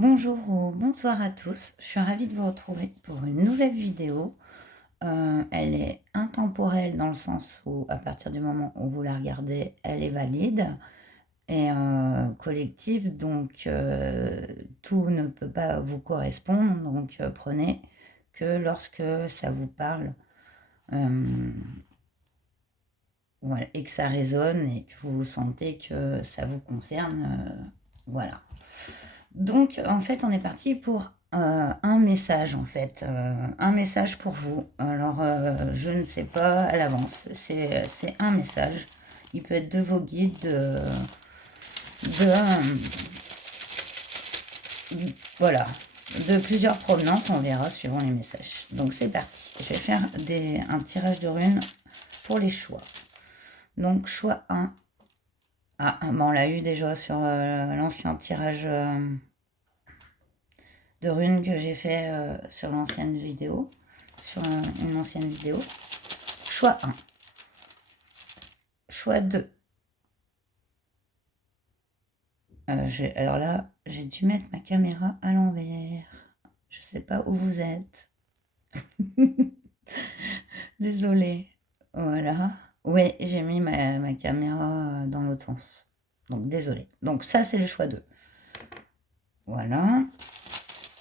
Bonjour ou bonsoir à tous, je suis ravie de vous retrouver pour une nouvelle vidéo. Elle est intemporelle dans le sens où à partir du moment où vous la regardez, elle est valide et collective, donc tout ne peut pas vous correspondre, donc prenez que lorsque ça vous parle voilà, et que ça résonne et que vous sentez que ça vous concerne, voilà. Donc, en fait, on est parti pour un message, en fait. Un message pour vous. Alors, je ne sais pas à l'avance. C'est un message. Il peut être de vos guides, voilà, de plusieurs provenances. On verra suivant les messages. Donc, c'est parti. Je vais faire un tirage de runes pour les choix. Donc, choix 1. Ah, bon, on l'a eu déjà sur l'ancien tirage de runes que j'ai fait sur l'ancienne vidéo, sur une ancienne vidéo. Choix 1. Choix 2. Alors là, j'ai dû mettre ma caméra à l'envers. Je sais pas où vous êtes. Désolée. Voilà. Ouais, j'ai mis ma caméra dans l'autre sens. Donc, désolée. Donc, ça, c'est le choix 2. Voilà.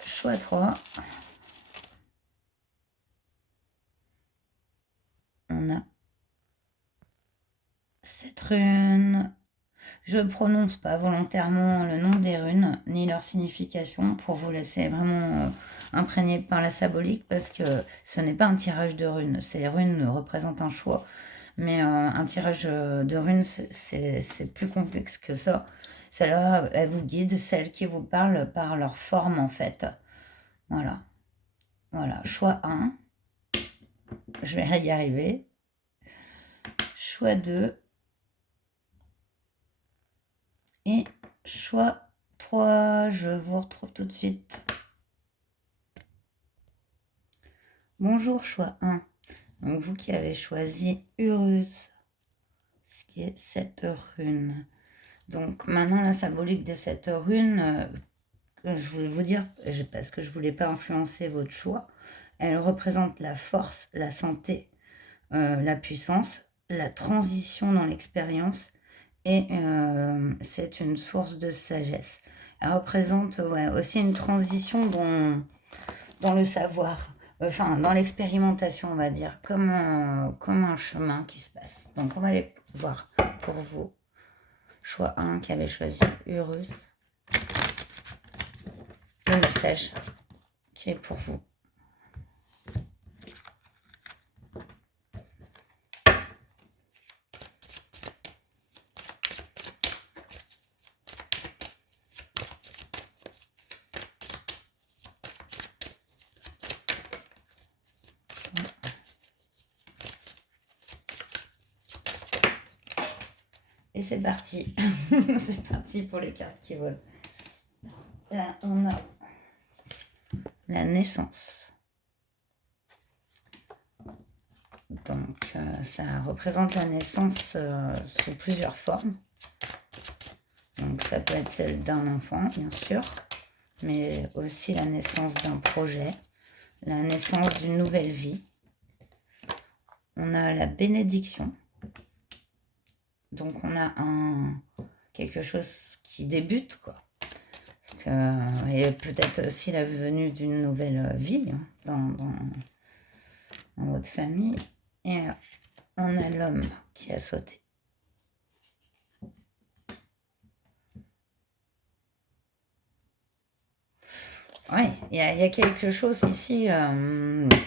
Choix 3. On a cette rune. Je ne prononce pas volontairement le nom des runes, ni leur signification, pour vous laisser vraiment imprégné par la symbolique, parce que ce n'est pas un tirage de runes. Ces runes représentent un choix, mais un tirage de runes, c'est plus complexe que ça. Celle-là, elle vous guide, celle qui vous parle par leur forme, en fait. Voilà. Voilà. Choix 1. Je vais y arriver. Choix 2. Et choix 3, je vous retrouve tout de suite. Bonjour, choix 1. Donc, vous qui avez choisi Urus, ce qui est cette rune. Donc, maintenant, la symbolique de cette rune, je voulais vous dire, parce que je ne voulais pas influencer votre choix, elle représente la force, la santé, la puissance, la transition dans l'expérience, et c'est une source de sagesse. Elle représente aussi une transition dans le savoir, enfin dans l'expérimentation, on va dire, comme un chemin qui se passe. Donc on va aller voir pour vous. Choix 1 qui avait choisi Urus. Le message qui est pour vous. Et c'est parti. C'est parti pour les cartes qui volent. Là, on a la naissance. Donc, ça représente la naissance sous plusieurs formes. Donc, ça peut être celle d'un enfant, bien sûr, mais aussi la naissance d'un projet, la naissance d'une nouvelle vie. On a la bénédiction. Donc, on a quelque chose qui débute, quoi. Et peut-être aussi la venue d'une nouvelle vie dans votre famille. Et on a l'homme qui a sauté. Ouais, il y a quelque chose ici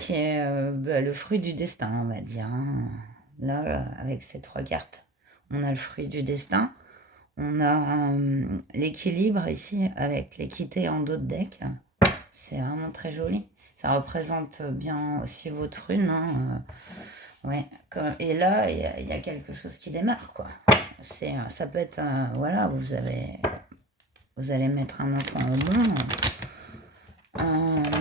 qui est le fruit du destin, on va dire. Hein. Là, avec ces 3 cartes, on a le fruit du destin. On a l'équilibre ici avec l'équité en dos de deck. C'est vraiment très joli. Ça représente bien aussi votre rune. Hein. Ouais. Et là, il y a quelque chose qui démarre, quoi. Ça peut être, voilà, vous allez mettre un enfant au monde.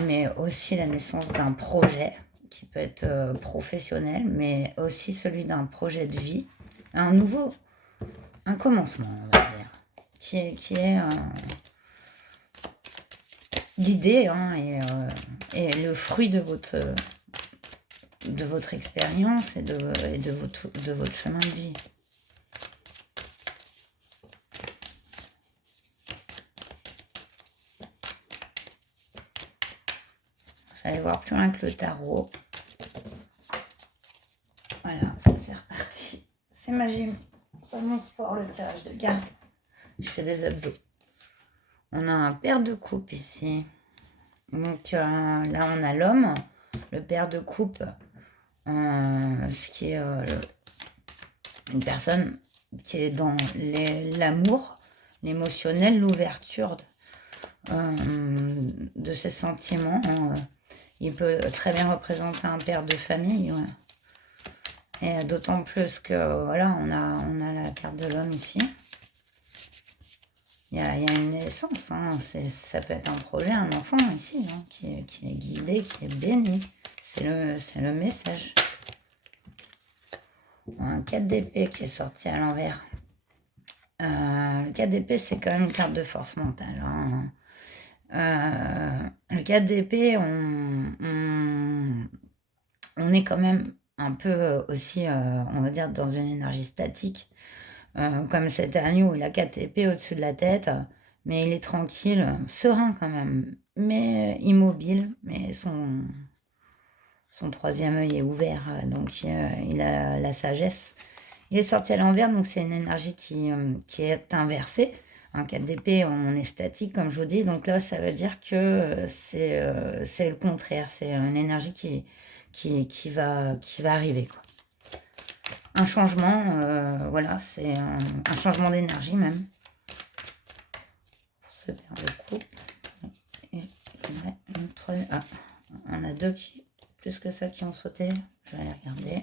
Mais aussi la naissance d'un projet qui peut être professionnel, mais aussi celui d'un projet de vie, un commencement, on va dire, qui est guidé, hein, et le fruit de votre expérience et de votre chemin de vie. J'allais voir plus loin que le tarot. Voilà, c'est reparti. C'est mon sport, le tirage de cartes. Je fais des abdos. On a un paire de coupes ici. Donc là, on a l'homme, le paire de coupes, ce qui est une personne qui est dans l'amour, l'émotionnel, l'ouverture de ses sentiments. Il peut très bien représenter un père de famille. Ouais. Et d'autant plus que, voilà, on a la carte de l'homme ici. Il y a une naissance, hein. Ça peut être un projet, un enfant ici, hein, qui est guidé, qui est béni. C'est le message. Un 4 d'épée qui est sorti à l'envers. Le 4 d'épée, c'est quand même une carte de force mentale. Hein. Le 4 d'épée, on est quand même un peu aussi, on va dire, dans une énergie statique. Comme cet agneau, il a 4 épées au-dessus de la tête, mais il est tranquille, serein quand même, mais immobile, mais son troisième œil est ouvert, donc il a la sagesse. Il est sorti à l'envers, donc c'est une énergie qui est inversée. Un 4 d'épée, on est statique, comme je vous dis, donc là, ça veut dire que c'est le contraire, c'est une énergie qui va arriver, quoi. Un changement, voilà, c'est un changement d'énergie même. Pour ce paire de coupe. Et je voudrais une troisième. Ah, on a deux plus que ça qui ont sauté. Je vais aller regarder.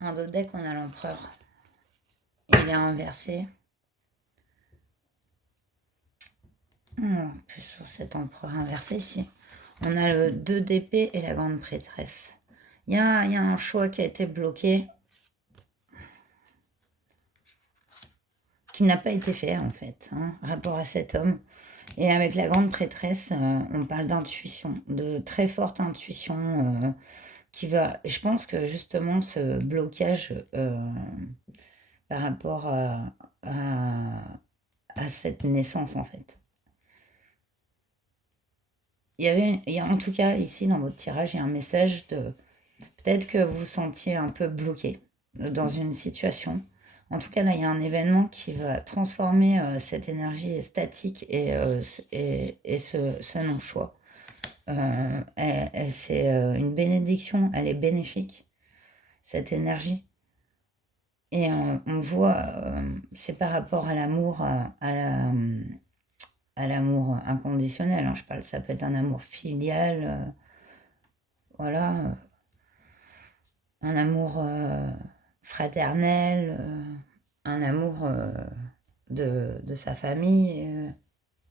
Un autre deck, on a l'empereur. Il est inversé. En plus, sur cet empereur inversé ici, on a le 2 d'épée et la grande prêtresse. Il y a un choix qui a été bloqué, qui n'a pas été fait en fait, hein, rapport à cet homme. Et avec la grande prêtresse, on parle d'intuition, de très forte intuition qui va... Je pense que justement ce blocage par rapport à cette naissance en fait. Il y a en tout cas ici dans votre tirage, il y a un message de... Peut-être que vous vous sentiez un peu bloqué dans une situation. En tout cas, là, il y a un événement qui va transformer cette énergie statique et ce non-choix. C'est une bénédiction, elle est bénéfique, cette énergie. Et on voit, c'est par rapport à l'amour, à l'amour inconditionnel. Hein, je parle, ça peut être un amour filial, voilà, un amour fraternel, un amour de sa famille,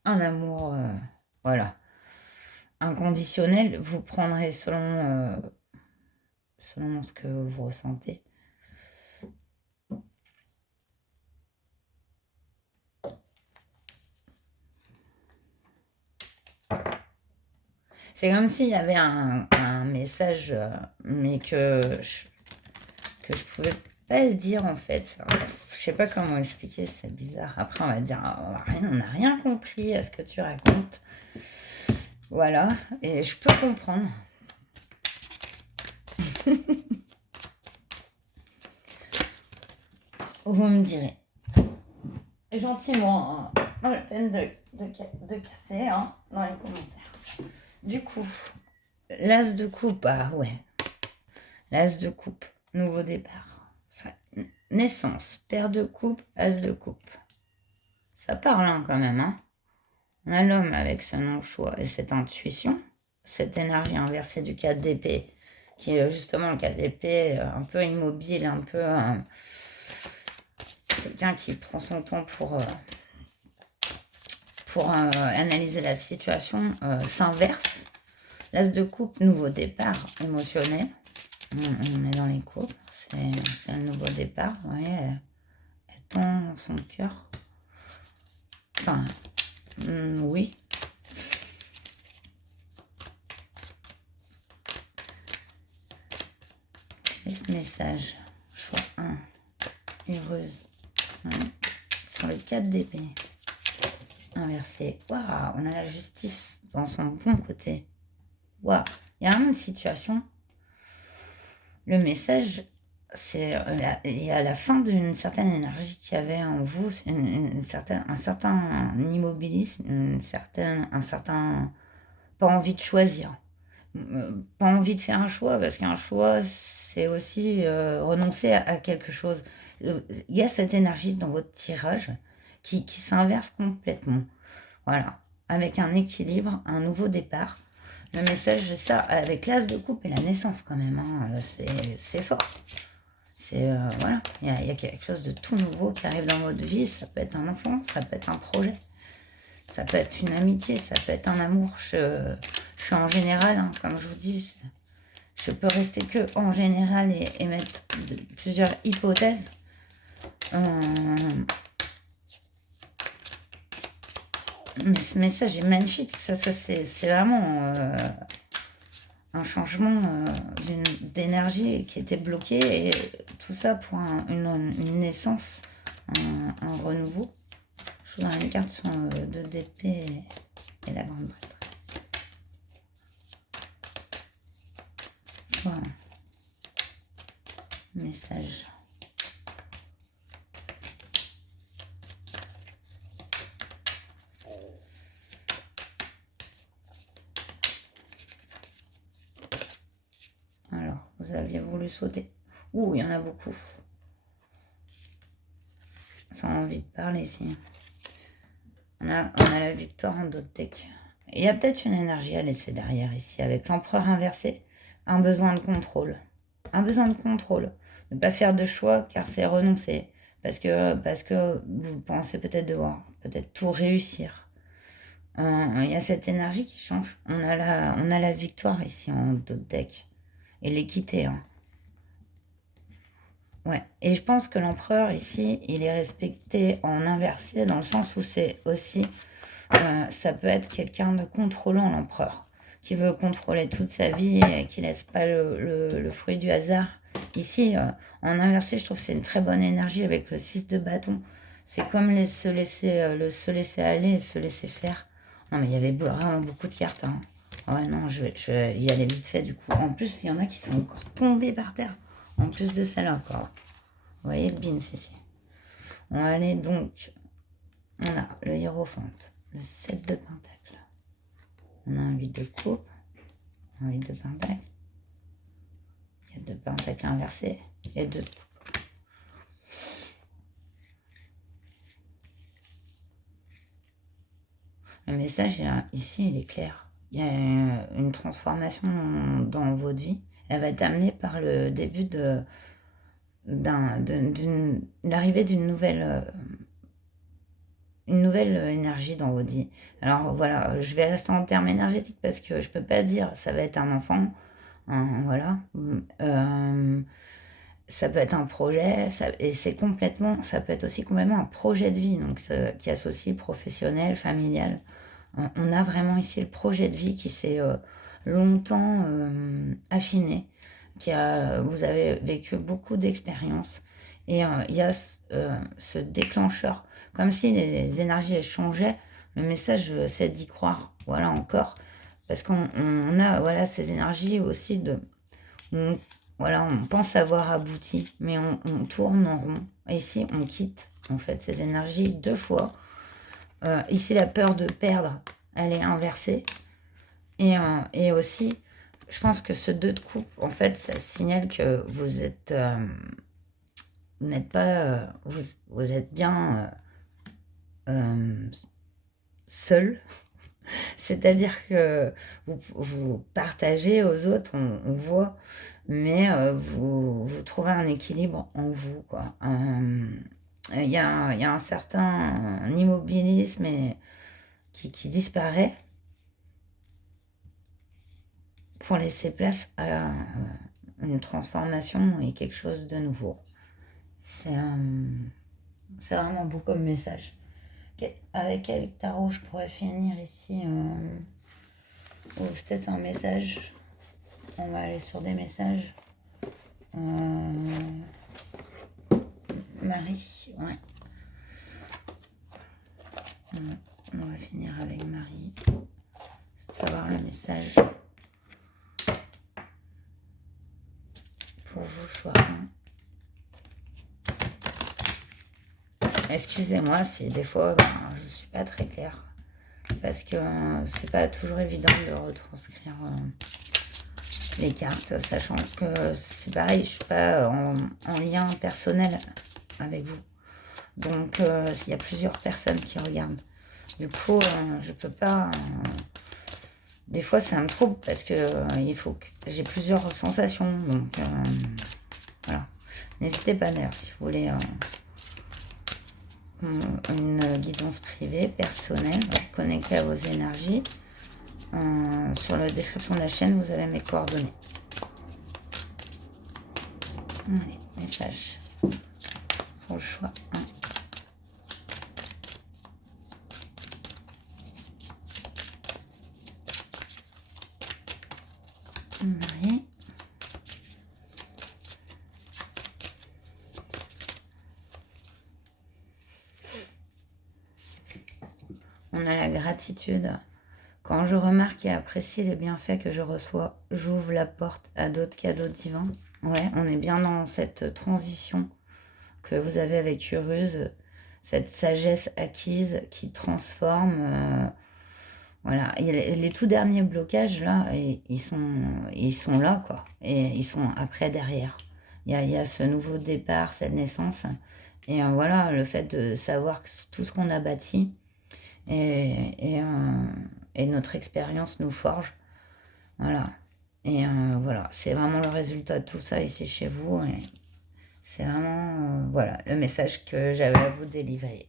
un amour, voilà, inconditionnel. Vous prendrez selon ce que vous ressentez. C'est comme s'il y avait un message, mais que je pouvais pas le dire en fait. Enfin, je sais pas comment expliquer, c'est bizarre. Après, on va dire, on n'a rien compris à ce que tu racontes. Voilà, et je peux comprendre. Vous me direz. Gentiment, hein, pas la peine de casser hein, dans les commentaires. Du coup, l'as de coupe, ah ouais. L'as de coupe, nouveau départ. Naissance, paire de coupe, as de coupe. Ça parle hein, quand même. Hein. On a l'homme avec ce non-choix et cette intuition, cette énergie inversée du 4 d'épée, qui est justement le 4 d'épée, un peu immobile, un peu quelqu'un qui prend son temps pour analyser la situation, s'inverse. L'as de coupe, nouveau départ émotionnel. On est dans les coupes, c'est un nouveau départ. Vous voyez, elle tend son cœur. Enfin, oui. ce message, choix 1, heureuse, sur le 4 d'épée, inversé. Waouh, on a la justice dans son bon côté. Waouh, il y a vraiment une situation. Le message, c'est il y a la fin d'une certaine énergie qu'il y avait en vous, un certain immobilisme, un certain pas envie de choisir. Pas envie de faire un choix, parce qu'un choix, c'est aussi renoncer à quelque chose. Il y a cette énergie dans votre tirage qui s'inverse complètement. Voilà, avec un équilibre, un nouveau départ. Le message, c'est ça, avec l'as de coupe et la naissance quand même, hein, c'est fort. C'est, voilà, il y a quelque chose de tout nouveau qui arrive dans votre vie. Ça peut être un enfant, ça peut être un projet. Ça peut être une amitié, ça peut être un amour. Je suis en général, hein, comme je vous dis, je peux rester que en général et mettre plusieurs hypothèses. Mais ce message est magnifique. Ça c'est vraiment un changement d'énergie qui était bloqué. Et tout ça pour une naissance, un renouveau. Je vous donne une carte sur 2 d'épée et la grande prêtresse. Voilà. Message. Alors, vous aviez voulu sauter. Ouh, il y en a beaucoup. Sans envie de parler ici. On a la victoire en d'autres decks. Il y a peut-être une énergie à laisser derrière ici, avec l'empereur inversé. Un besoin de contrôle. Un besoin de contrôle. Ne pas faire de choix, car c'est renoncer. Parce que vous pensez peut-être devoir peut-être tout réussir. Il y a cette énergie qui change. On a la victoire ici en d'autres decks. Et l'équité. Hein. Ouais. Et je pense que l'empereur ici, il est respecté en inversé, dans le sens où c'est aussi... ça peut être quelqu'un de contrôlant, l'empereur, qui veut contrôler toute sa vie et qui laisse pas le fruit du hasard. Ici, en inversé, je trouve que c'est une très bonne énergie avec le 6 de bâton. C'est comme se laisser aller et se laisser faire. Non, mais il y avait vraiment beaucoup de cartes. Hein. Ouais, non, je vais y aller vite fait du coup. En plus, il y en a qui sont encore tombés par terre. En plus de celle-là encore. Vous voyez le bins ici. On va aller donc. On a le hiérophante, le 7 de pentacle. On a un 8 de coupe, un 8 de pentacle. Il y a 2 pentacles inversés et 2 de coupe. Le message ici, il est clair. Il y a une transformation dans votre vie. Elle va être amenée par le début de l'arrivée d'une nouvelle énergie dans votre vie. Alors voilà, je vais rester en termes énergétiques parce que je peux pas dire ça va être un enfant. Voilà. Ça peut être un projet, et c'est complètement, ça peut être aussi complètement un projet de vie, donc qui associe professionnel, familial. On a vraiment ici le projet de vie qui s'est longtemps affiné, vous avez vécu beaucoup d'expériences, et il y a ce déclencheur, comme si les énergies elles changeaient. Le message, c'est d'y croire, voilà encore, parce qu'on a voilà ces énergies aussi voilà, on pense avoir abouti, mais on tourne en rond. Et ici, on quitte en fait ces énergies 2 fois. Ici, la peur de perdre, elle est inversée. Et aussi, je pense que ce 2 de coupe, en fait, ça signale que vous êtes, vous n'êtes pas, vous êtes bien seul. C'est-à-dire que vous partagez aux autres, on voit, mais vous trouvez un équilibre en vous, quoi. Il y a un certain immobilisme qui disparaît pour laisser place à une transformation et quelque chose de nouveau. C'est vraiment beau comme message. Avec quel tarot je pourrais finir ici ou peut-être un message. On va aller sur des messages. Marie, ouais. On va finir avec Marie. Savoir le message pour vous, choix 1. Excusez-moi si des fois je ne suis pas très claire. Parce que c'est pas toujours évident de retranscrire les cartes, sachant que c'est pareil, je suis pas en lien personnel avec vous. Donc, s'il y a plusieurs personnes qui regardent, du coup, je peux pas... des fois, ça me trouble parce que il faut que j'ai plusieurs sensations. Donc, voilà. N'hésitez pas d'ailleurs si vous voulez une guidance privée, personnelle, connectée à vos énergies. Sur la description de la chaîne, vous avez mes coordonnées. Allez, message pour le choix 1. Marie. On a la gratitude. Quand je remarque et apprécie les bienfaits que je reçois, j'ouvre la porte à d'autres cadeaux divins. Ouais, on est bien dans cette transition que vous avez avec Uruse, cette sagesse acquise qui transforme. Voilà, et les tout derniers blocages là, ils sont là quoi, et ils sont après derrière. Il y a ce nouveau départ, cette naissance, et voilà, le fait de savoir que tout ce qu'on a bâti et notre expérience nous forge, voilà. Et voilà, c'est vraiment le résultat de tout ça ici chez vous, et c'est vraiment voilà le message que j'avais à vous délivrer.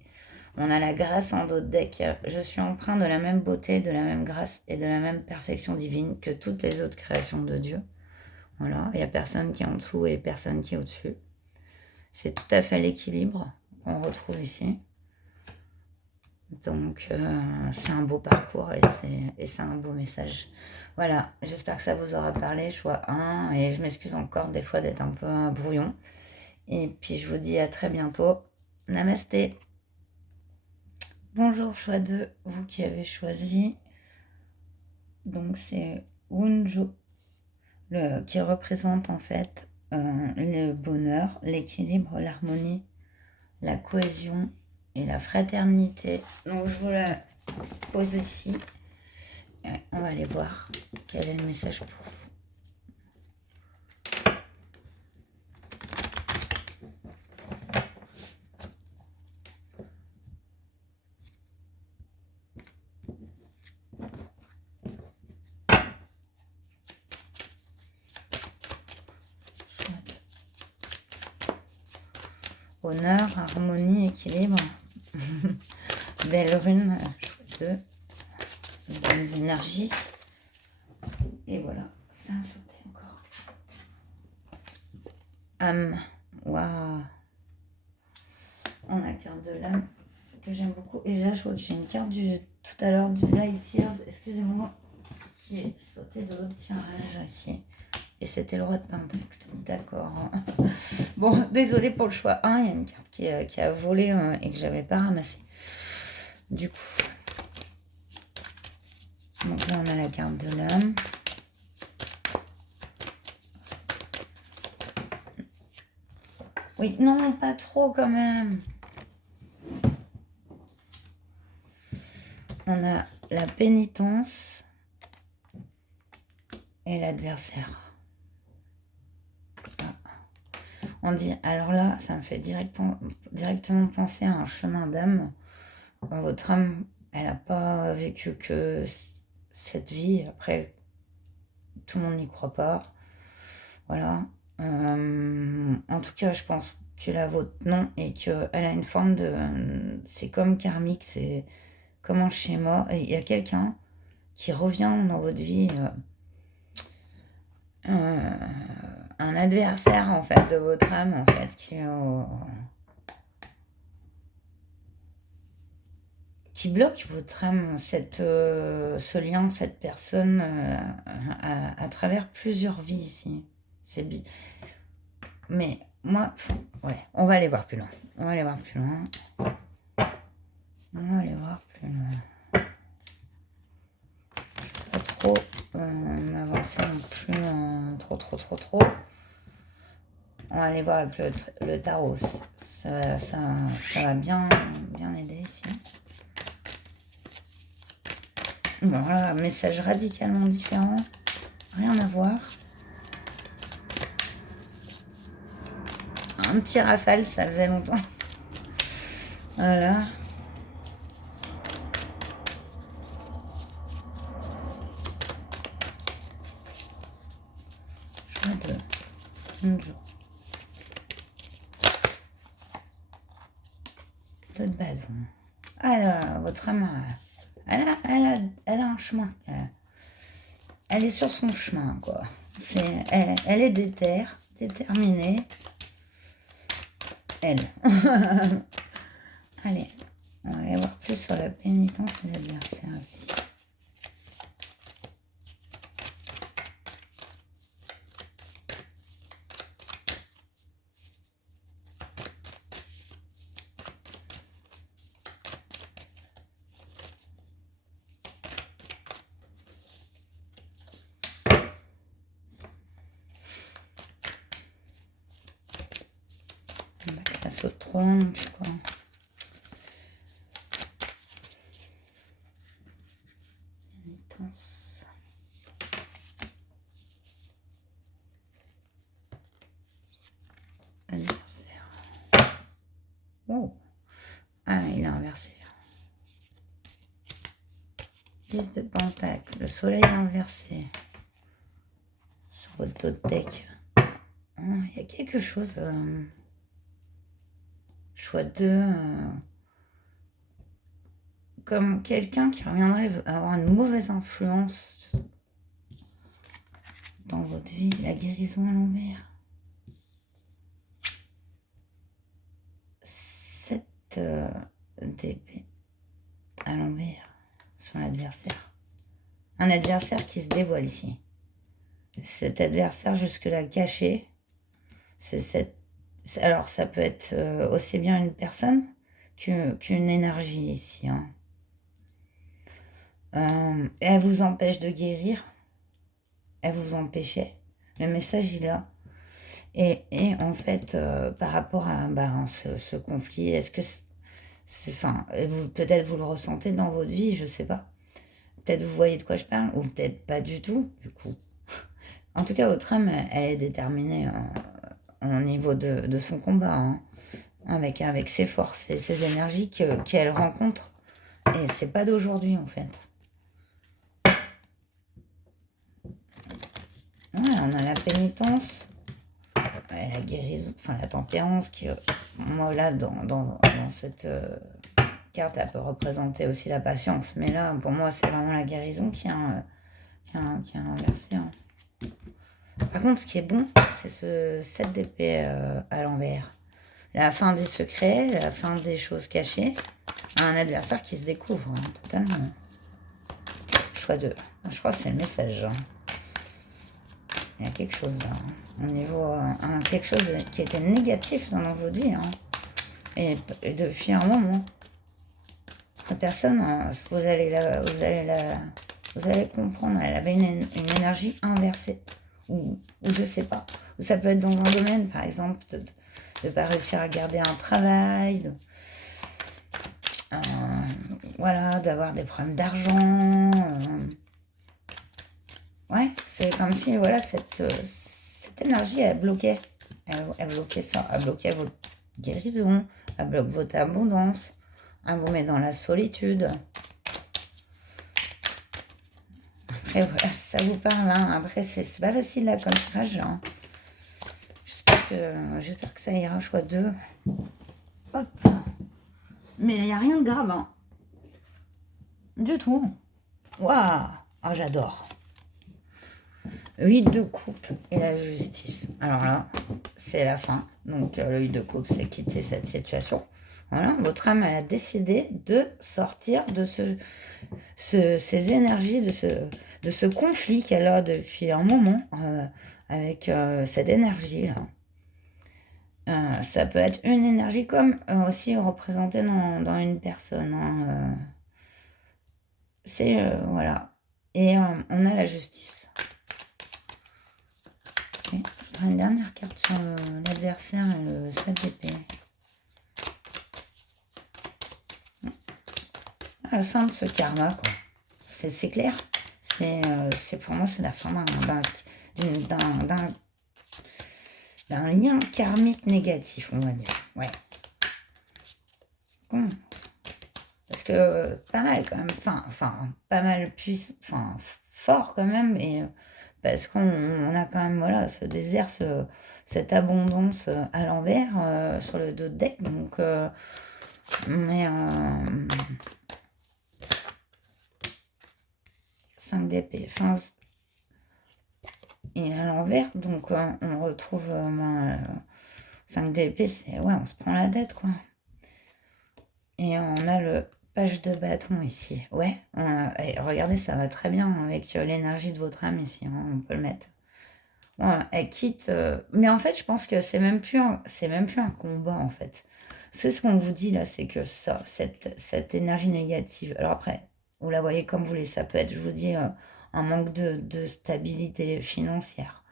On a la grâce en dos de deck. Je suis empreint de la même beauté, de la même grâce et de la même perfection divine que toutes les autres créations de Dieu. Voilà, il n'y a personne qui est en dessous et personne qui est au-dessus. C'est tout à fait l'équilibre qu'on retrouve ici. Donc, c'est un beau parcours et c'est un beau message. Voilà, j'espère que ça vous aura parlé, choix 1. Et je m'excuse encore des fois d'être un peu brouillon. Et puis, je vous dis à très bientôt. Namasté. Bonjour, choix 2, vous qui avez choisi. Donc, c'est Unjo, qui représente en fait le bonheur, l'équilibre, l'harmonie, la cohésion et la fraternité. Donc, je vous la pose ici. On va aller voir quel est le message pour vous. Honneur, harmonie, équilibre. Belle rune, 2. Bonnes énergies. Et voilà, ça a sauté encore. Âme. Waouh. On a carte de l'âme que j'aime beaucoup. Et là, je vois que j'ai une carte tout à l'heure du Light Years. Excusez-moi. Qui est sauté de l'autre tirage ici. Et c'était le roi de Pentacle. D'accord. Bon, désolé pour le choix 1. Il y a une carte qui a volé et que j'avais pas ramassée. Du coup. Donc là, on a la carte de l'âme. Oui, non, pas trop quand même. On a la pénitence et l'adversaire. On dit, alors là, ça me fait directement penser à un chemin d'âme. Votre âme, elle n'a pas vécu que cette vie. Après, tout le monde n'y croit pas. Voilà. En tout cas, je pense que la vôtre, non. Et qu'elle a une forme de... c'est comme karmique, c'est comme un schéma. Et il y a quelqu'un qui revient dans votre vie... un adversaire en fait de votre âme en fait qui bloque votre âme, ce lien, cette personne à travers plusieurs vies ici. Mais moi, ouais, on va aller voir plus loin. On va aller voir plus loin. On va aller voir plus loin. Pas trop m'avancer non plus trop. On va aller voir avec le tarot. Ça va bien aider ici. Bon, voilà, message radicalement différent. Rien à voir. Un petit rafale, ça faisait longtemps. Voilà. Choix de base. Alors, votre âme, elle a un chemin. Elle est sur son chemin, quoi. Elle est déterminée. Elle. Allez, on va aller voir plus sur la pénitence et l'adversaire ici. Ça saute trop loin, je crois. Pénitence. Adversaire. Oh. Ah, il a inversé. 10 de pentacle. Le soleil inversé. Sur votre dos de deck. Il y a quelque chose. Choix 2. Comme quelqu'un qui reviendrait avoir une mauvaise influence dans votre vie. La guérison à l'envers. 7 d'épée à l'envers sur l'adversaire. Un adversaire qui se dévoile ici. Cet adversaire jusque-là caché, alors ça peut être aussi bien une personne qu'une énergie ici. Hein. Elle vous empêche de guérir. Elle vous empêchait. Le message il est là. Et en fait, par rapport à ce conflit, est-ce que peut-être vous le ressentez dans votre vie, je sais pas. Peut-être vous voyez de quoi je parle, ou peut-être pas du tout, du coup. En tout cas, votre âme, elle est déterminée au niveau de son combat, hein, avec ses forces et ses énergies qu'elle rencontre. Et c'est pas d'aujourd'hui, en fait. Ouais, on a la pénitence, la guérison, enfin la tempérance, qui, moi, là, dans cette carte, elle peut représenter aussi la patience. Mais là, pour moi, c'est vraiment la guérison qui a inversé. Hein. Par contre, ce qui est bon, c'est ce 7 d'épée à l'envers. La fin des secrets, la fin des choses cachées. Un adversaire qui se découvre, hein, totalement. Choix 2. Je crois que c'est le message. Hein. Il y a quelque chose là. Hein. Au niveau, quelque chose qui était négatif dans votre vie. Hein. Et depuis un moment. La personne, vous allez comprendre, elle avait une énergie inversée. Ou je sais pas. Ou ça peut être dans un domaine, par exemple, de ne pas réussir à garder un travail, voilà, d'avoir des problèmes d'argent. Ouais, c'est comme si, voilà, cette énergie, elle bloquait. Elle bloquait ça. Elle bloquait votre guérison. Elle bloque votre abondance. Elle vous met dans la solitude. Après, voilà, ça vous parle. Hein. Après, c'est pas facile là comme tirage. Hein. J'espère que ça ira. Choix 2. Hop. Mais il n'y a rien de grave. Hein. Du tout. Waouh. Oh, j'adore. 8 de coupe et la justice. Alors là, c'est la fin. Donc, le 8 de coupe, c'est quitter cette situation. Voilà, votre âme, elle a décidé de sortir de ces énergies, de ce conflit qu'elle a depuis un moment avec cette énergie-là. Ça peut être une énergie comme aussi représentée dans une personne, hein, c'est voilà. Et on a la justice. Ok. Je prends une dernière carte sur l'adversaire et le 7 d'épée. À la fin de ce karma, quoi. C'est clair. C'est pour moi, c'est la fin d'un lien karmique négatif, on va dire. Ouais. Bon. Parce que pas mal quand même, enfin pas mal fort quand même, et parce qu'on a quand même voilà ce désert, cette abondance à l'envers sur le dos de deck, donc mais 5 d'épée, enfin et à l'envers, donc on retrouve 5 d'épée, c'est ouais, on se prend la tête quoi. Et on a le page de bâton ici. Ouais, et regardez, ça va très bien avec l'énergie de votre âme ici. Hein, on peut le mettre. Voilà, elle quitte. Mais en fait, je pense que c'est même plus un combat en fait. C'est ce qu'on vous dit là, c'est que ça, cette énergie négative. Alors après, vous la voyez comme vous voulez. Ça peut être, je vous dis, un manque de stabilité financière,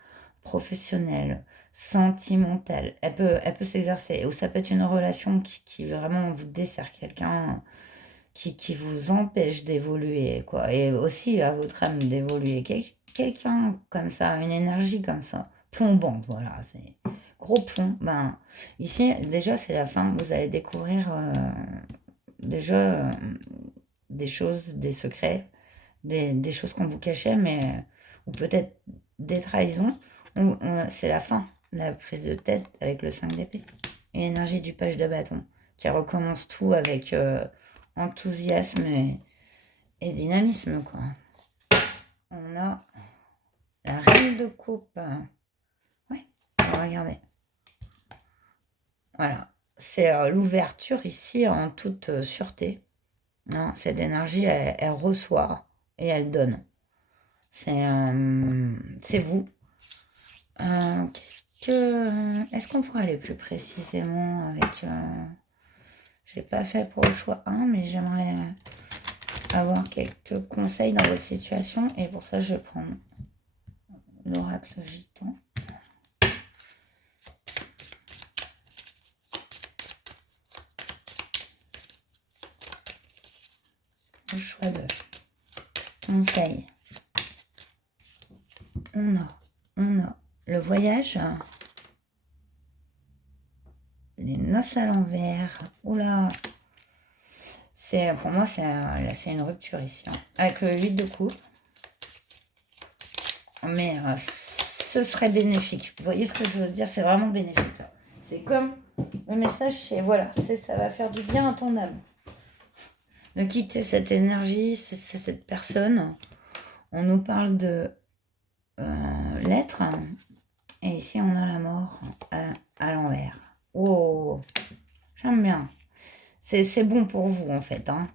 professionnelle, sentimentale. Elle peut s'exercer. Ou ça peut être une relation qui vraiment vous dessert quelqu'un qui vous empêche d'évoluer, quoi. Et aussi à votre âme d'évoluer. Quelqu'un comme ça, une énergie comme ça, plombante, voilà, c'est gros plomb. Ben, ici, déjà, c'est la fin. Vous allez découvrir déjà des choses, des secrets, des choses qu'on vous cachait, mais ou peut-être des trahisons. C'est la fin, la prise de tête avec le 5 d'épée. Et l'énergie du page de bâton qui recommence tout avec enthousiasme et dynamisme, quoi. On a la reine de coupe. Ouais, regardez. Voilà. C'est l'ouverture ici en toute sûreté. Hein, cette énergie, elle reçoit et elle donne. C'est vous. Est-ce qu'on pourrait aller plus précisément avec... j'ai pas fait pour le choix 1, mais j'aimerais avoir quelques conseils dans votre situation. Et pour ça, je vais prendre l'oracle gitan. Le choix de conseil. On a le voyage, les noces à l'envers. Oula, pour moi, c'est une rupture ici. Hein. Avec le 8 de coupe. Mais ce serait bénéfique. Vous voyez ce que je veux dire? C'est vraiment bénéfique. C'est comme le message, c'est voilà, ça va faire du bien à ton âme. De quitter cette énergie, cette personne. On nous parle de l'être. Et ici, on a la mort à l'envers. Oh, j'aime bien. C'est bon pour vous, en fait. Hein.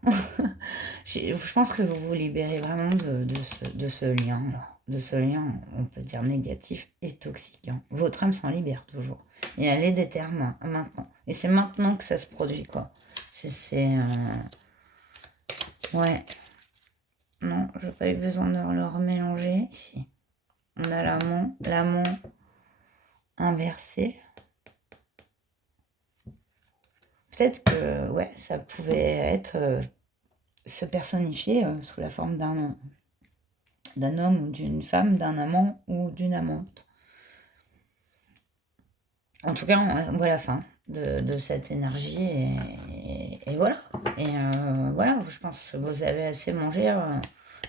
Je pense que vous vous libérez vraiment de ce lien. De ce lien, on peut dire négatif et toxique. Hein. Votre âme s'en libère toujours. Et elle est déterminée maintenant. Et c'est maintenant que ça se produit, quoi. Ouais. Non, je n'ai pas eu besoin de le remélanger ici. On a l'amant inversé. Peut-être que ouais, ça pouvait être se personnifier sous la forme d'un homme ou d'une femme, d'un amant ou d'une amante. En tout cas, on voit la fin de cette énergie et voilà. Et voilà, je pense que vous avez assez mangé.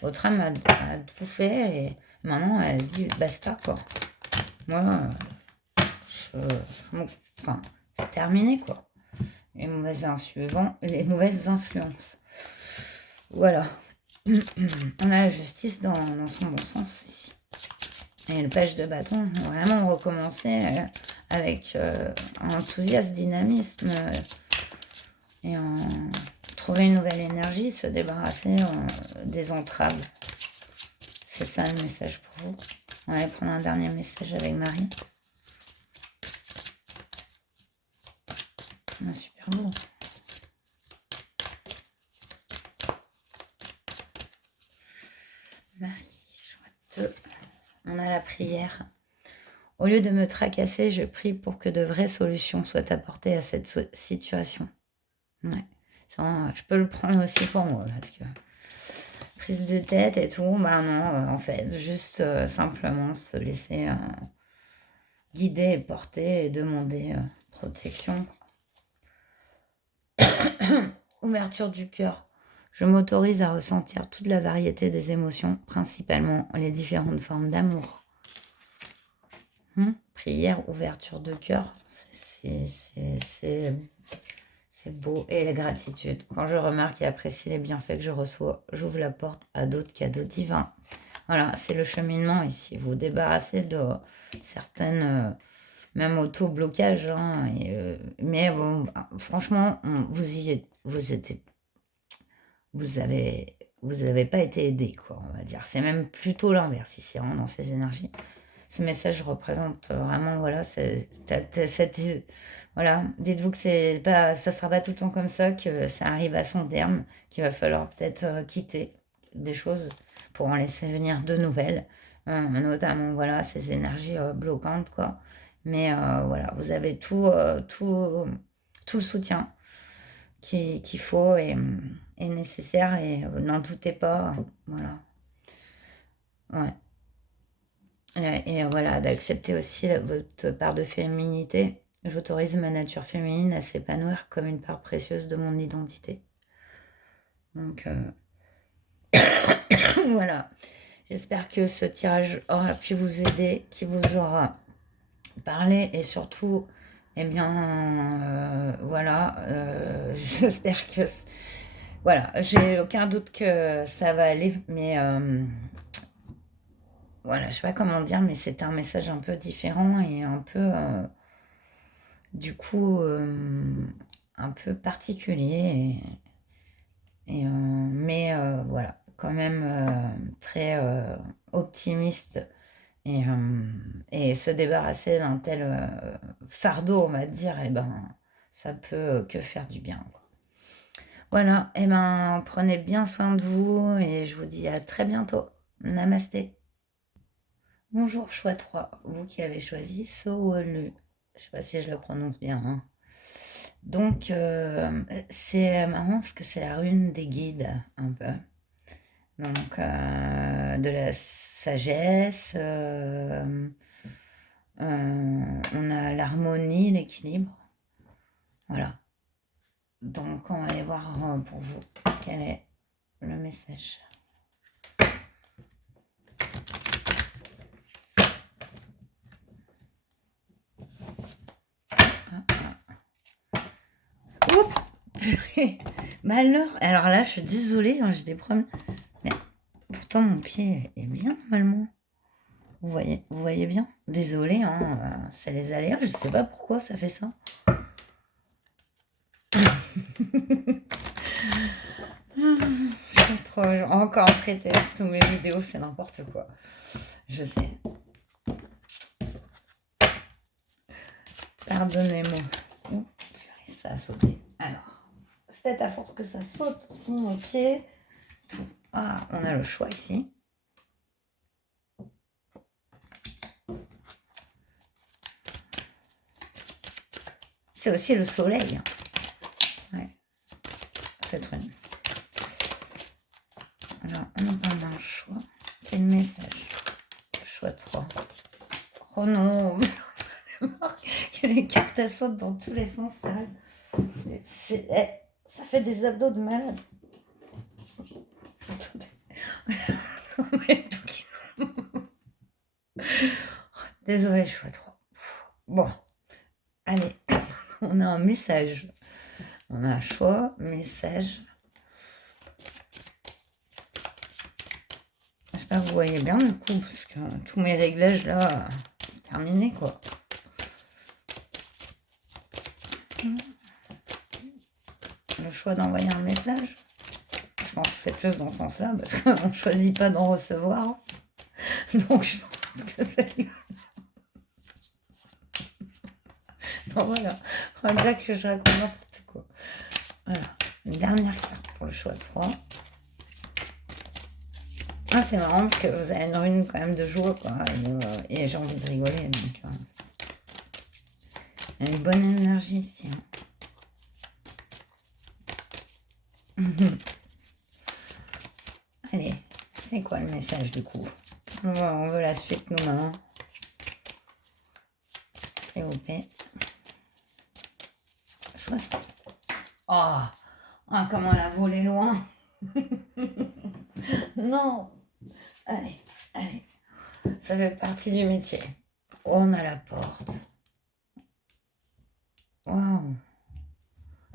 Votre âme a tout fait et maintenant elle se dit basta quoi. Moi, enfin, c'est terminé quoi. Les mauvaises influences. Voilà. On a la justice dans son bon sens ici. Et le page de bâton, vraiment recommencer avec un enthousiasme, dynamisme et trouver une nouvelle énergie, se débarrasser des entraves. C'est ça le message pour vous. On va aller prendre un dernier message avec Marie. Ah, super beau. Marie, chouette. On a la prière. Au lieu de me tracasser, je prie pour que de vraies solutions soient apportées à cette situation. Ouais. Ça, je peux le prendre aussi pour moi, parce que prise de tête et tout, bah non, en fait, juste simplement se laisser guider et porter et demander protection. Ouverture du cœur. Je m'autorise à ressentir toute la variété des émotions, principalement les différentes formes d'amour. Prière, ouverture de cœur, c'est beau. Et la gratitude. Quand je remarque et apprécie les bienfaits que je reçois, j'ouvre la porte à d'autres cadeaux divins. Voilà, c'est le cheminement ici. Vous débarrassez de certaines, même auto-blocages. Hein, mais bon, franchement, vous avez pas été aidé, quoi, on va dire. C'est même plutôt l'inverse ici, hein, dans ces énergies. Ce message représente vraiment, voilà, voilà, dites-vous que ça sera pas tout le temps comme ça, que ça arrive à son terme, qu'il va falloir peut-être quitter des choses pour en laisser venir de nouvelles, notamment, voilà, ces énergies bloquantes, quoi. Mais voilà, vous avez tout le soutien qu'il faut et nécessaire, et n'en doutez pas, voilà. Ouais. Et voilà, d'accepter aussi votre part de féminité. J'autorise ma nature féminine à s'épanouir comme une part précieuse de mon identité. Donc voilà, j'espère que ce tirage aura pu vous aider, qui vous aura parlé, et surtout, eh bien, voilà, j'espère que... Voilà, j'ai aucun doute que ça va aller, mais voilà, je sais pas comment dire, mais c'est un message un peu différent et un peu... du coup, un peu particulier, mais voilà, quand même très optimiste, et se débarrasser d'un tel fardeau, on va dire, et ben, ça peut que faire du bien, quoi. Voilà, et ben, prenez bien soin de vous et je vous dis à très bientôt. Namasté. Bonjour, choix 3, vous qui avez choisi Soolu. Je sais pas si je le prononce bien, hein. Donc, c'est marrant parce que c'est la rune des guides, un peu. Donc, de la sagesse, on a l'harmonie, l'équilibre. Voilà. Donc, on va aller voir pour vous quel est le message. Oups. Malheur. Alors là, je suis désolée, hein, j'ai des problèmes. Mais pourtant, mon pied est bien normalement. Vous voyez bien? Désolée, hein, c'est les aléas. Je sais pas pourquoi ça fait ça. Trop, encore traité toutes mes vidéos, c'est n'importe quoi. Je sais. Pardonnez-moi. Oh, ça a sauté. Alors, c'est à force que ça saute sur mon pied. Tout. Ah, on a le choix ici. C'est aussi le soleil. Ouais. Cette rune. Alors, on a pas un choix. Quel message? Choix 3. Oh non. Les cartes elles sautent dans tous les sens. Ça fait des abdos de malade. Attendez. Désolée, choix 3. Bon, allez, on a un message. On a un choix, message. J'espère que vous voyez bien du coup, parce que tous mes réglages là, c'est terminé quoi. Le choix d'envoyer un message. Je pense que c'est plus dans ce sens-là, parce qu'on ne choisit pas d'en recevoir. Donc je pense que c'est... Bon, voilà, on va dire que je raconte n'importe quoi. Voilà, une dernière carte pour le choix 3. Ah, c'est marrant parce que vous avez une rune quand même de joie, quoi. Et j'ai envie de rigoler, donc... une bonne énergie ici. Allez, c'est quoi le message du coup? On veut la suite, nous, maintenant. S'il vous plaît. Chouette. Oh, oh, comment elle a volé loin. Non. Allez, allez. Ça fait partie du métier. On a la porte. Waouh.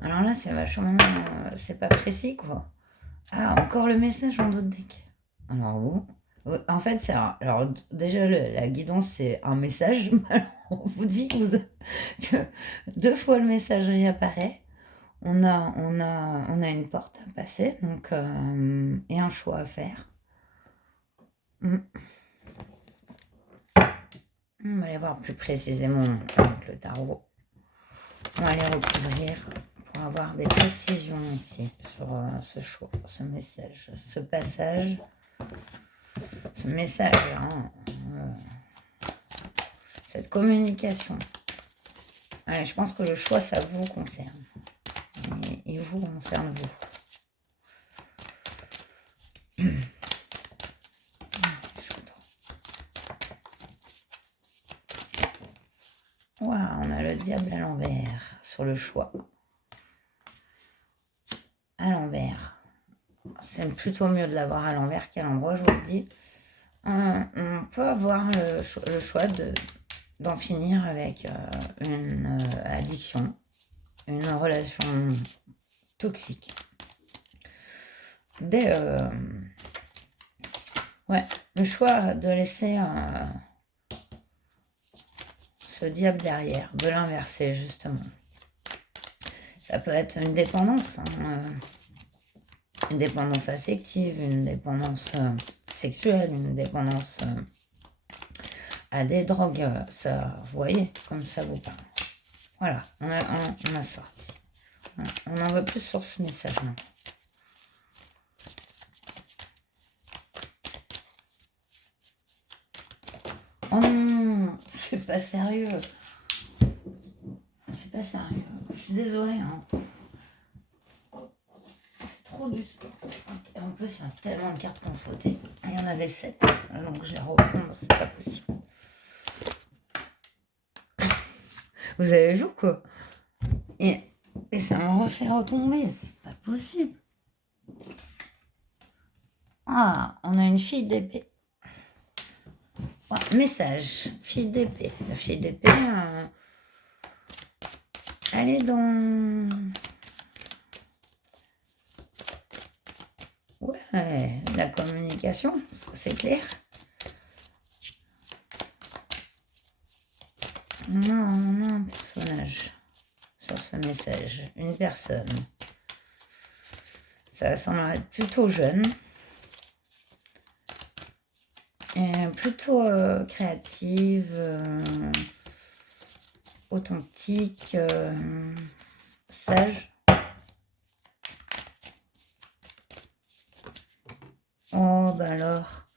Alors là, c'est vachement... c'est pas précis, quoi. Ah, encore le message en d'autres deck. Alors, vous... En fait, c'est alors déjà la guidance c'est un message. On vous dit que 2 fois le message réapparaît. On a une porte à passer donc et un choix à faire. On va aller voir plus précisément avec le tarot. On va aller recouvrir pour avoir des précisions ici sur ce choix, ce message, ce passage, ce message. Hein, cette communication. Ouais, je pense que le choix, ça vous concerne. Et il vous concerne, vous. Wow, on a le diable à l'envers sur le choix. À l'envers. C'est plutôt mieux de l'avoir à l'envers qu'à l'endroit, je vous le dis. On peut avoir le choix d'en finir avec une addiction, une relation toxique. Ouais, le choix de laisser ce diable derrière, de l'inverser justement. Ça peut être une dépendance, une dépendance affective, une dépendance sexuelle, une dépendance à des drogues. Ça, vous voyez, comme ça vous parle. Voilà, on a sorti. On en veut plus sur ce message-là. Oh non, c'est pas sérieux. C'est pas sérieux. Je suis désolée. Hein. C'est trop du sport. Et en plus, il y a tellement de cartes qui ont sauté. Il y en avait 7. Donc je les reprends. C'est pas possible. Vous avez vu quoi? Et ça me refait retomber. C'est pas possible. Ah, on a une fille d'épée. Ouais, message, fille d'épée. La fille d'épée, elle est dans... Ouais, la communication, c'est clair. Non, on a un personnage sur ce message, une personne. Ça semble être plutôt jeune. Et plutôt créative, authentique, sage. Oh, bah alors,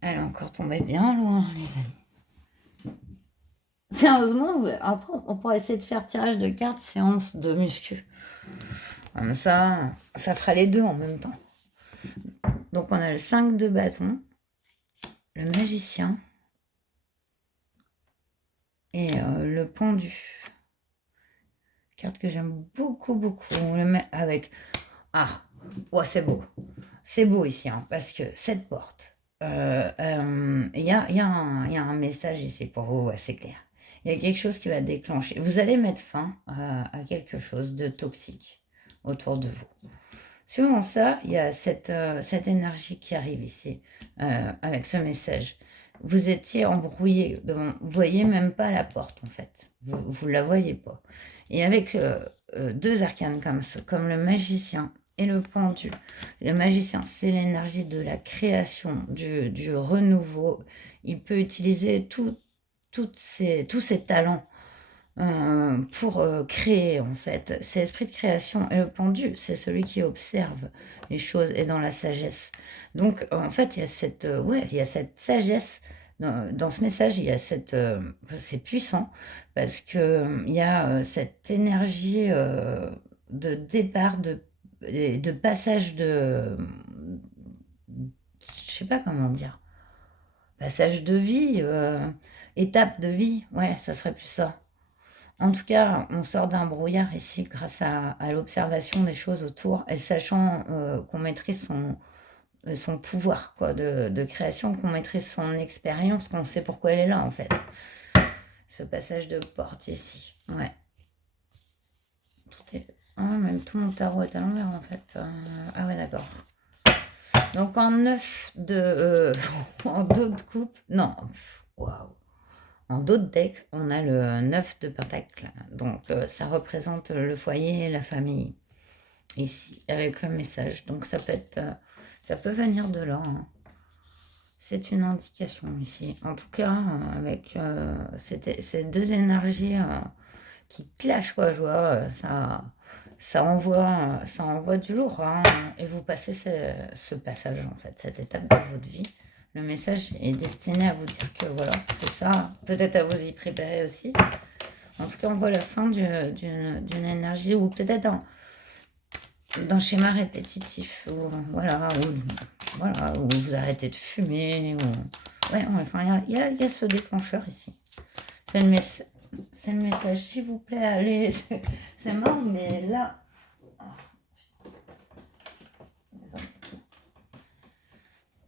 elle est encore tombée bien loin, les amis. Sérieusement, après, on pourrait essayer de faire tirage de cartes, séance de muscu. Comme ça fera les deux en même temps. Donc, on a le 5 de bâton, le magicien et le pendu. Carte que j'aime beaucoup, beaucoup. On le met avec... Ah, ouais, c'est beau. C'est beau ici, hein, parce que cette porte, il y a un message ici pour vous, ouais, c'est clair. Il y a quelque chose qui va déclencher. Vous allez mettre fin à quelque chose de toxique autour de vous. Suivant ça, il y a cette énergie qui arrive ici, avec ce message. Vous étiez embrouillé, vous voyez même pas la porte en fait. Vous la voyez pas. Et avec 2 arcanes comme ça, comme le magicien et le pendu. Le magicien, c'est l'énergie de la création, du renouveau. Il peut utiliser tous ses talents pour créer, en fait. C'est l'esprit de création. Et le pendu, c'est celui qui observe les choses et dans la sagesse. Donc, en fait, il y a cette, ouais, il y a cette sagesse dans ce message. Il y a cette, c'est puissant parce que il y a cette énergie de départ, de passage je sais pas comment dire, passage de vie, étape de vie. Ouais, ça serait plus ça. En tout cas, on sort d'un brouillard ici grâce à l'observation des choses autour et sachant qu'on maîtrise son pouvoir quoi, de création, qu'on maîtrise son expérience, qu'on sait pourquoi elle est là en fait. Ce passage de porte ici. Ouais. Tout est. Ah, même tout mon tarot est à l'envers en fait. Ah ouais, d'accord. Donc en 9 de. En dos de coupe. Non. Waouh. En dos de deck, on a le 9 de pentacle. Donc ça représente le foyer et la famille. Ici, avec le message. Donc ça peut être. Ça peut venir de là. Hein. C'est une indication ici. En tout cas, avec ces deux énergies qui clashent, quoi. Je vois, ça envoie du lourd. Hein. Et vous passez ce passage, en fait, cette étape de votre vie. Le message est destiné à vous dire que voilà, c'est ça. Peut-être à vous y préparer aussi. En tout cas, on voit la fin d'une énergie ou peut-être d'un schéma répétitif. Ou, voilà, où vous arrêtez de fumer. Ou... Ouais, enfin, il y a ce déclencheur ici. C'est le message. S'il vous plaît, allez. C'est marrant, mais là...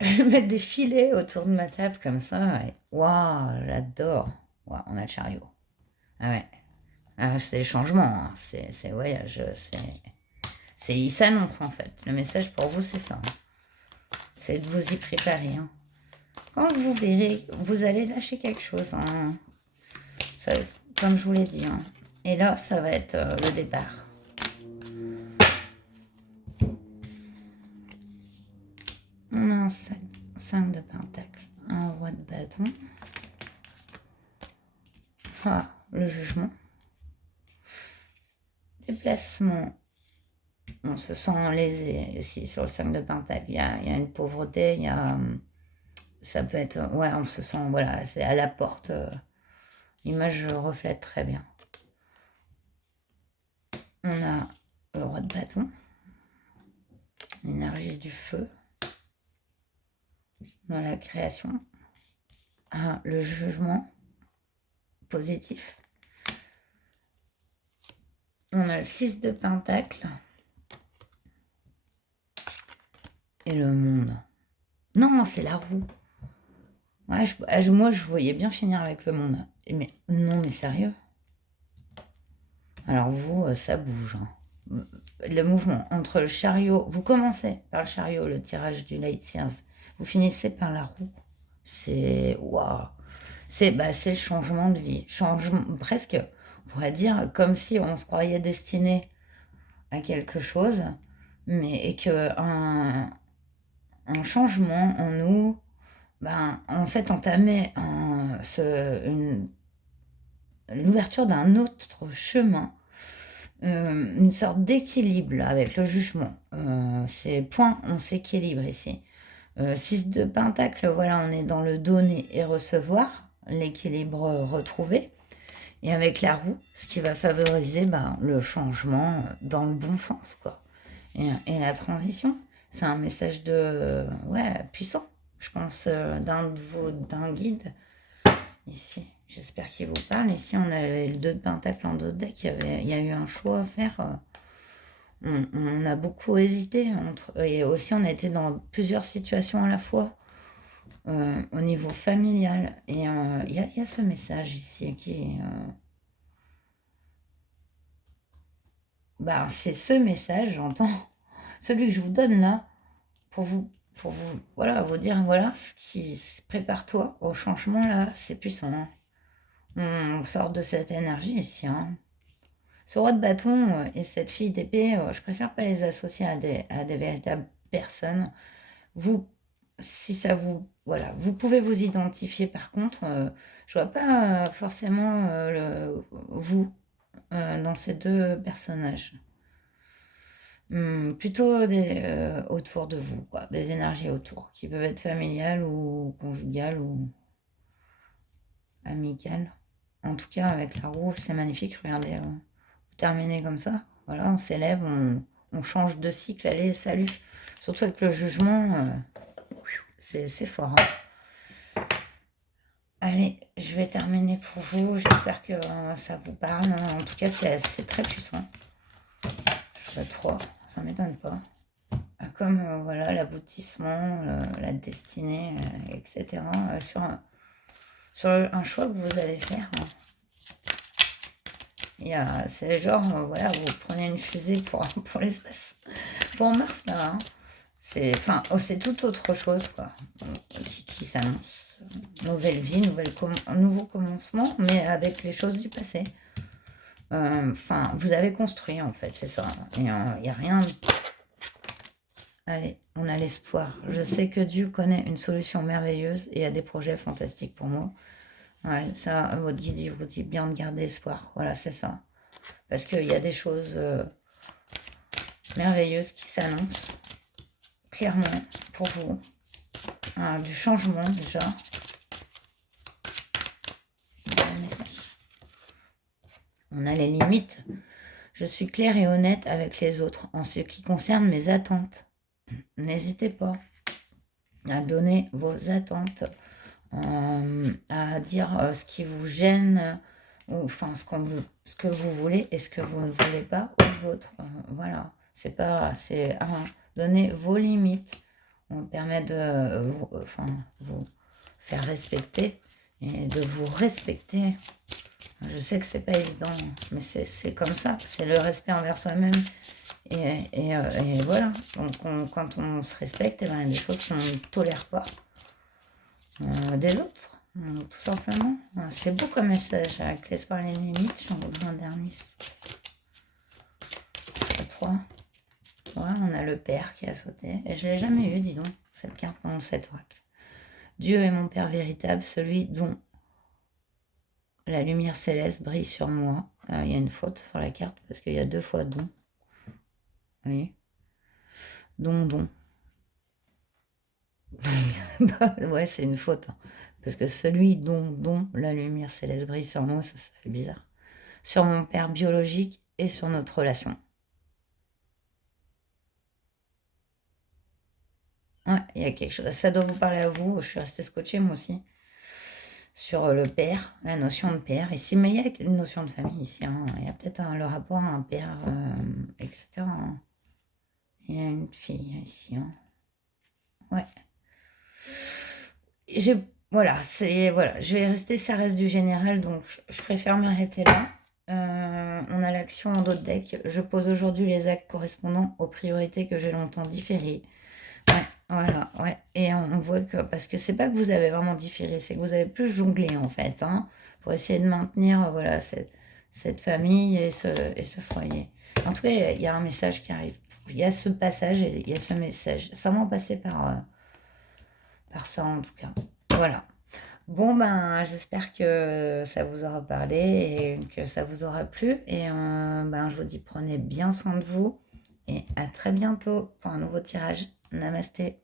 Je vais mettre des filets autour de ma table comme ça. Waouh, j'adore. Waouh, on a le chariot. Ah ouais. Ah, c'est le changement. Hein. C'est voyage. Il s'annonce en fait. Le message pour vous, c'est ça. Hein. C'est de vous y préparer. Hein. Quand vous verrez, vous allez lâcher quelque chose. Hein. Ça, comme je vous l'ai dit. Hein. Et là, ça va être le départ. On a un 5 de pentacle, un roi de bâton. Ah, le jugement. Déplacement. On se sent lésé ici sur le 5 de pentacle. Il y a une pauvreté, il y a... Ça peut être... Ouais, on se sent... Voilà, c'est à la porte. L'image reflète très bien. On a le roi de bâton. L'énergie du feu. Dans la création. Ah, le jugement positif. On a le 6 de pentacle. Et le monde. Non, c'est la roue. Ouais, moi, je voyais bien finir avec le monde. Mais non, mais sérieux. Alors vous, ça bouge. Hein. Le mouvement entre le chariot, vous commencez par le chariot, le tirage du Light Years. Vous finissez par la roue. C'est waouh. C'est le changement de vie. Changement, presque, on pourrait dire, comme si on se croyait destiné à quelque chose, mais et que un changement en nous, en fait, entamait l'ouverture d'un autre chemin, une sorte d'équilibre avec le jugement. Ces points, on s'équilibre ici. 6 de pentacle, voilà, on est dans le donner et recevoir, l'équilibre retrouvé. Et avec la roue, ce qui va favoriser le changement dans le bon sens, quoi. Et la transition, c'est un message puissant, je pense, d'un guide ici. J'espère qu'il vous parle. Ici, on a le 2 de pentacle en dos de deck. Il y a eu un choix à faire. On a beaucoup hésité. Et aussi, on a été dans plusieurs situations à la fois. Au niveau familial. Et il y a ce message ici qui c'est ce message, j'entends, celui que je vous donne là, pour vous, voilà, vous dire, voilà, ce qui se prépare-toi au changement là, c'est puissant. Hein. On sort de cette énergie ici. Hein. Ce roi de bâton et cette fille d'épée, je préfère pas les associer à des véritables personnes. Vous si ça vous... Voilà, vous pouvez vous identifier par contre. Je vois pas forcément vous dans ces deux personnages. Plutôt autour de vous, quoi, des énergies autour, qui peuvent être familiales ou conjugales ou amicales. En tout cas, avec la roue, c'est magnifique. Regardez, vous terminez comme ça. Voilà, on s'élève, on change de cycle. Allez, salut. Surtout avec le jugement, c'est fort, hein. Allez, je vais terminer pour vous. J'espère que ça vous parle. En tout cas, c'est très puissant. Je vois 3, ça m'étonne pas. Comme voilà l'aboutissement, la destinée, etc. Sur un choix que vous allez faire, hein. C'est genre, voilà, vous prenez une fusée pour l'espace, pour Mars, là, hein. Enfin, c'est tout autre chose, quoi, qui s'annonce. Nouvelle vie, nouveau commencement, mais avec les choses du passé. Enfin, vous avez construit, en fait, c'est ça. Il n'y a rien... Allez, on a l'espoir. Je sais que Dieu connaît une solution merveilleuse et a des projets fantastiques pour moi. Ouais, ça, votre guide, il vous dit bien de garder espoir. Voilà, c'est ça. Parce qu'il y a des choses merveilleuses qui s'annoncent, clairement, pour vous. Du changement, déjà. On a les limites. Je suis claire et honnête avec les autres en ce qui concerne mes attentes. N'hésitez pas à donner vos attentes, à dire ce qui vous gêne, ou enfin ce que vous voulez et ce que vous ne voulez pas aux autres. Voilà, c'est donner vos limites. On permet de vous faire respecter et de vous respecter. Je sais que c'est pas évident, mais c'est comme ça. C'est le respect envers soi-même. Et voilà. Donc quand on se respecte, il y a des choses qu'on ne tolère pas des autres, tout simplement. C'est beau comme message. Avec l'espoir et les limites, j'en ai un dernier. 3. Ouais, on a le père qui a sauté. Et je ne l'ai jamais eu, dis donc, cette carte dans cet oracle. Dieu est mon Père véritable, celui dont la lumière céleste brille sur moi. Il y a une faute sur la carte parce qu'il y a 2 fois don. Oui. Don. Ouais, c'est une faute, hein. Parce que celui dont la lumière céleste brille sur moi, ça fait bizarre. Sur mon père biologique et sur notre relation. Ouais, il y a quelque chose. Ça doit vous parler à vous. Je suis restée scotchée, moi aussi. Sur le père, la notion de père ici. Mais il y a une notion de famille ici, hein. Il y a peut-être le rapport à un père, etc., hein. Il y a une fille ici, hein. Ouais. Voilà, je vais rester, ça reste du général, donc je préfère m'arrêter là. On a l'action en dos de deck. Je pose aujourd'hui les actes correspondant aux priorités que j'ai longtemps différées. Ouais, voilà, ouais. Et on voit que, parce que c'est pas que vous avez vraiment différé, c'est que vous avez plus jonglé en fait, hein, pour essayer de maintenir, voilà, cette famille et ce foyer. En tout cas, il y a un message qui arrive. Il y a ce passage et il y a ce message. Ça va en passer par ça en tout cas. Voilà. Bon, ben, j'espère que ça vous aura parlé et que ça vous aura plu. Et ben, je vous dis, prenez bien soin de vous et à très bientôt pour un nouveau tirage. Namasté.